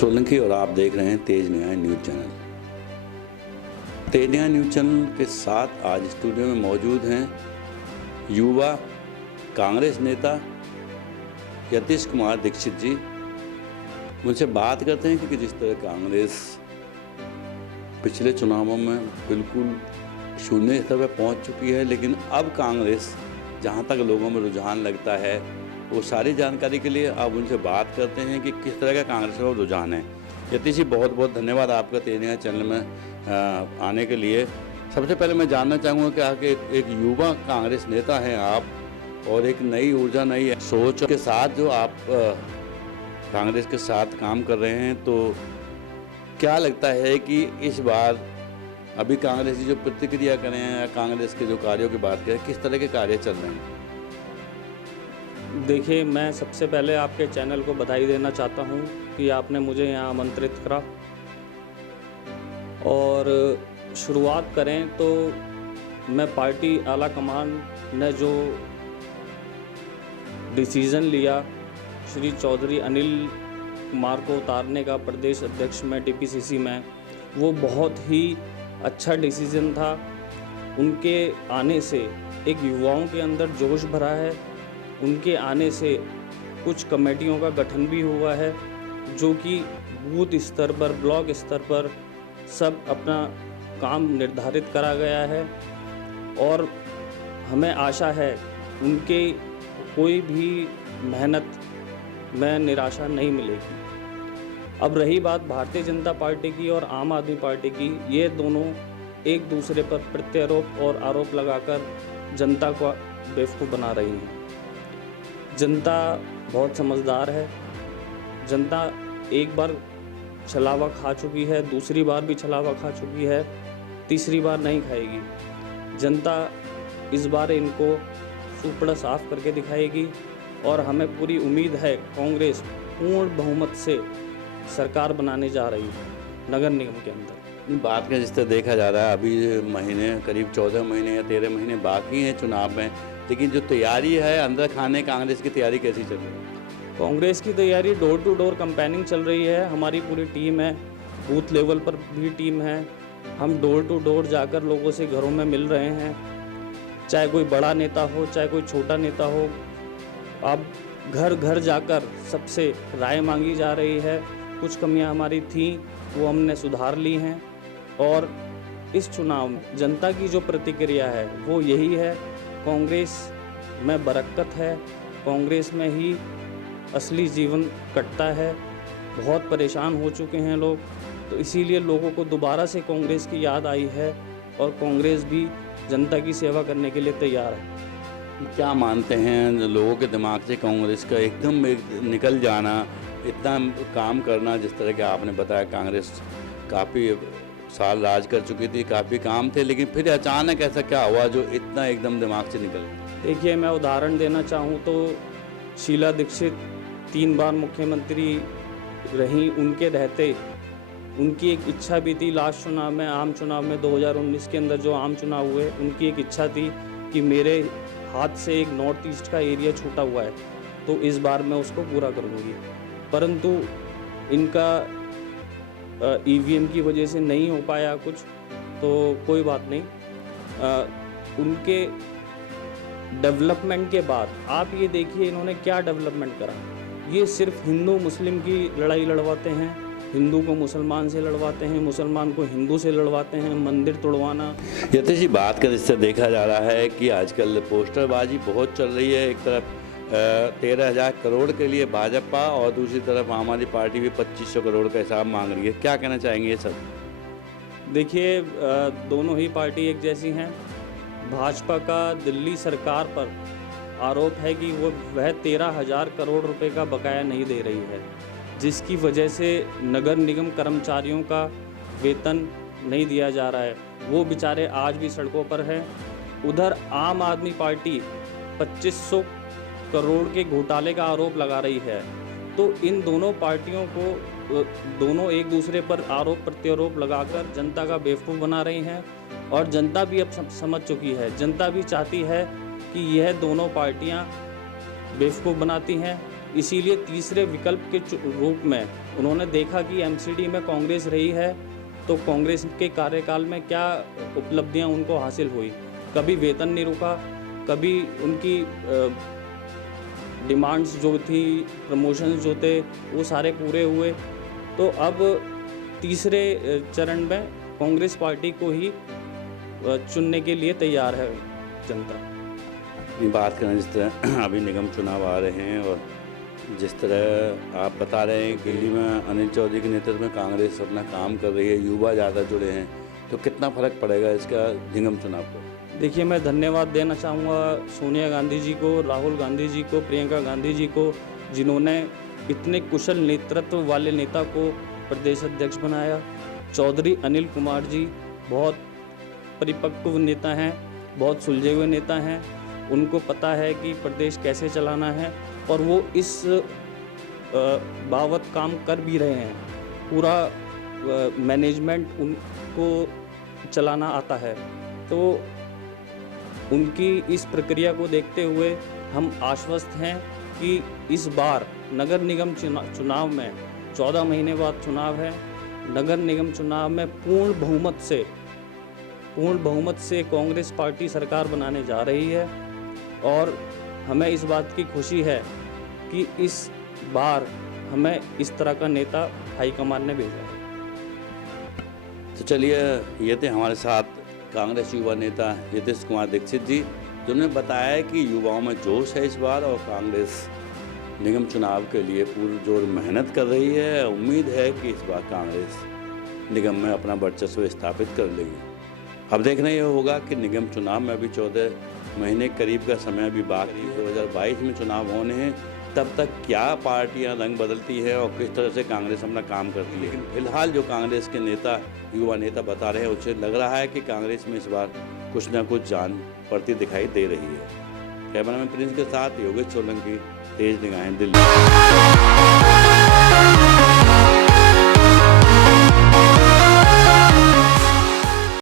सोलंकी और आप देख रहे हैं तेज न्याय न्यूज़ चैनल। तेज न्याय न्यूज़ चैनल के साथ आज स्टूडियो में मौजूद हैं युवा कांग्रेस नेता यतीश कुमार दीक्षित जी। उनसे बात करते हैं कि जिस तरह कांग्रेस पिछले चुनावों में बिल्कुल शून्य स्तर पर पहुंच चुकी है, लेकिन अब कांग्रेस जहां तक लोगों में रुझान लगता है, वो सारी जानकारी के लिए आप उनसे बात करते हैं कि किस तरह का कांग्रेस का रुझान है। यतीश जी, बहुत बहुत धन्यवाद आपका तेज न्याय चैनल में आने के लिए। सबसे पहले मैं जानना चाहूँगा कि आके एक युवा कांग्रेस नेता हैं आप, और एक नई ऊर्जा, नई सोच के साथ जो आप कांग्रेस के साथ काम कर रहे हैं, तो क्या लगता है कि इस बार अभी कांग्रेस की जो प्रतिक्रिया करें या कांग्रेस के जो कार्यों की बात करें, किस तरह के कार्य चल रहे हैं? देखिए, मैं सबसे पहले आपके चैनल को बधाई देना चाहता हूं कि आपने मुझे यहां आमंत्रित करा। और शुरुआत करें तो मैं पार्टी आला कमान ने जो डिसीज़न लिया श्री चौधरी अनिल कुमार को उतारने का प्रदेश अध्यक्ष में टीपीसीसी में, वो बहुत ही अच्छा डिसीज़न था। उनके आने से एक युवाओं के अंदर जोश भरा है। उनके आने से कुछ कमेटियों का गठन भी हुआ है, जो कि बूथ स्तर पर, ब्लॉक स्तर पर सब अपना काम निर्धारित करा गया है। और हमें आशा है उनके कोई भी मेहनत में निराशा नहीं मिलेगी। अब रही बात भारतीय जनता पार्टी की और आम आदमी पार्टी की, ये दोनों एक दूसरे पर प्रत्यारोप और आरोप लगाकर जनता को बेवकूफ़ बना रही हैं। जनता बहुत समझदार है। जनता एक बार छलावा खा चुकी है, दूसरी बार भी छलावा खा चुकी है, तीसरी बार नहीं खाएगी। जनता इस बार इनको सुपड़ा साफ करके दिखाएगी, और हमें पूरी उम्मीद है कांग्रेस पूर्ण बहुमत से सरकार बनाने जा रही है नगर निगम के अंदर। बात का जिस तरह देखा जा रहा है, अभी महीने करीब 14 महीने या 13 महीने बाकी हैं चुनाव में, लेकिन जो तैयारी है अंदर खाने, कांग्रेस की तैयारी कैसी चल रही है? कांग्रेस की तैयारी डोर टू डोर कैंपेनिंग चल रही है। हमारी पूरी टीम है, बूथ लेवल पर भी टीम है। हम डोर टू डोर जाकर लोगों से घरों में मिल रहे हैं, चाहे कोई बड़ा नेता हो, चाहे कोई छोटा नेता हो। अब घर घर जाकर सबसे राय मांगी जा रही है। कुछ कमियां हमारी थी, वो हमने सुधार ली हैं। और इस चुनाव में जनता की जो प्रतिक्रिया है वो यही है, कांग्रेस में बरकत है, कांग्रेस में ही असली जीवन कटता है। बहुत परेशान हो चुके हैं लोग, तो इसीलिए लोगों को दोबारा से कांग्रेस की याद आई है, और कांग्रेस भी जनता की सेवा करने के लिए तैयार है। क्या मानते हैं लोगों के दिमाग से कांग्रेस का एकदम निकल जाना, इतना काम करना, जिस तरह के आपने बताया कांग्रेस काफ़ी साल राज कर चुकी थी, काफ़ी काम थे, लेकिन फिर अचानक ऐसा क्या हुआ जो इतना एकदम दिमाग से निकल गया? देखिए, मैं उदाहरण देना चाहूँ तो शीला दीक्षित 3 बार मुख्यमंत्री रहीं। उनके रहते उनकी एक इच्छा भी थी, लास्ट चुनाव में, आम चुनाव में 2019 के अंदर जो आम चुनाव हुए, उनकी एक इच्छा थी कि मेरे हाथ से एक नॉर्थ ईस्ट का एरिया छूटा हुआ है, तो इस बार मैं उसको पूरा करूँगी। परंतु इनका ईवीएम की वजह से नहीं हो पाया कुछ, तो कोई बात नहीं। उनके डेवलपमेंट के बाद आप ये देखिए इन्होंने क्या डेवलपमेंट करा। ये सिर्फ हिंदू मुस्लिम की लड़ाई लड़वाते हैं, हिंदू को मुसलमान से लड़वाते हैं, मुसलमान को हिंदू से लड़वाते हैं, मंदिर तोड़वाना। यतीश जी, बात का जिससे देखा जा रहा है कि आजकल पोस्टरबाजी बहुत चल रही है। एक तरफ 13,000 करोड़ के लिए भाजपा, और दूसरी तरफ आम आदमी पार्टी भी 2500 करोड़ का हिसाब मांग रही है। क्या कहना चाहेंगे ये सब? देखिए, दोनों ही पार्टी एक जैसी हैं। भाजपा का दिल्ली सरकार पर आरोप है कि वह 13,000 करोड़ रुपए का बकाया नहीं दे रही है, जिसकी वजह से नगर निगम कर्मचारियों का वेतन नहीं दिया जा रहा है। वो बेचारे आज भी सड़कों पर हैं। उधर आम आदमी पार्टी 2500 करोड़ के घोटाले का आरोप लगा रही है। तो इन दोनों पार्टियों को दोनों एक दूसरे पर आरोप प्रत्यारोप लगाकर जनता का बेवकूफ़ बना रही हैं, और जनता भी अब समझ चुकी है। जनता भी चाहती है कि यह दोनों पार्टियां बेवकूफ़ बनाती हैं इसीलिए तीसरे विकल्प के रूप में उन्होंने देखा कि एमसीडी में कांग्रेस रही है तो कांग्रेस के कार्यकाल में क्या उपलब्धियां उनको हासिल हुई। कभी वेतन नहीं रुका, कभी उनकी डिमांड्स जो थी, प्रमोशंस जो थे, वो सारे पूरे हुए। तो अब तीसरे चरण में कांग्रेस पार्टी को ही चुनने के लिए तैयार है जनता। बात करें जिस तरह अभी निगम चुनाव आ रहे हैं और जिस तरह आप बता रहे हैं दिल्ली में अनिल चौधरी के नेतृत्व में कांग्रेस अपना काम कर रही है, युवा ज़्यादा जुड़े हैं, तो कितना फ़र्क पड़ेगा इसका निगम चुनाव को? देखिए, मैं धन्यवाद देना चाहूँगा सोनिया गांधी जी को, राहुल गांधी जी को, प्रियंका गांधी जी को, जिन्होंने इतने कुशल नेतृत्व वाले नेता को प्रदेश अध्यक्ष बनाया। चौधरी अनिल कुमार जी बहुत परिपक्व नेता हैं, बहुत सुलझे हुए नेता हैं। उनको पता है कि प्रदेश कैसे चलाना है और वो इस बाबत काम कर भी रहे हैं। पूरा मैनेजमेंट उनको चलाना आता है। तो उनकी इस प्रक्रिया को देखते हुए हम आश्वस्त हैं कि इस बार नगर निगम चुनाव में 14 महीने बाद चुनाव है। नगर निगम चुनाव में पूर्ण बहुमत से कांग्रेस पार्टी सरकार बनाने जा रही है और हमें इस बात की खुशी है कि इस बार हमें इस तरह का नेता हाईकमान ने भेजा है। तो चलिए, ये थे हमारे साथ कांग्रेस युवा नेता नीतीश कुमार दीक्षित जी, जिन्होंने बताया कि युवाओं में जोश है इस बार और कांग्रेस निगम चुनाव के लिए पुरजोर मेहनत कर रही है। उम्मीद है कि इस बार कांग्रेस निगम में अपना वर्चस्व स्थापित कर लेगी। अब देखना ये होगा कि निगम चुनाव में अभी 14 महीने करीब का समय अभी बाकी, 2022 में चुनाव होने हैं। तब तक क्या पार्टियां रंग बदलती है और किस तरह से कांग्रेस अपना काम करती है। लेकिन फिलहाल जो कांग्रेस के नेता, युवा नेता बता रहे हैं, उससे लग रहा है कि कांग्रेस में इस बार कुछ ना कुछ जान पड़ती दिखाई दे रही है। कैमरामैन प्रिंस के साथ योगेश सोलंकी, तेज निगाहें, दिल्ली।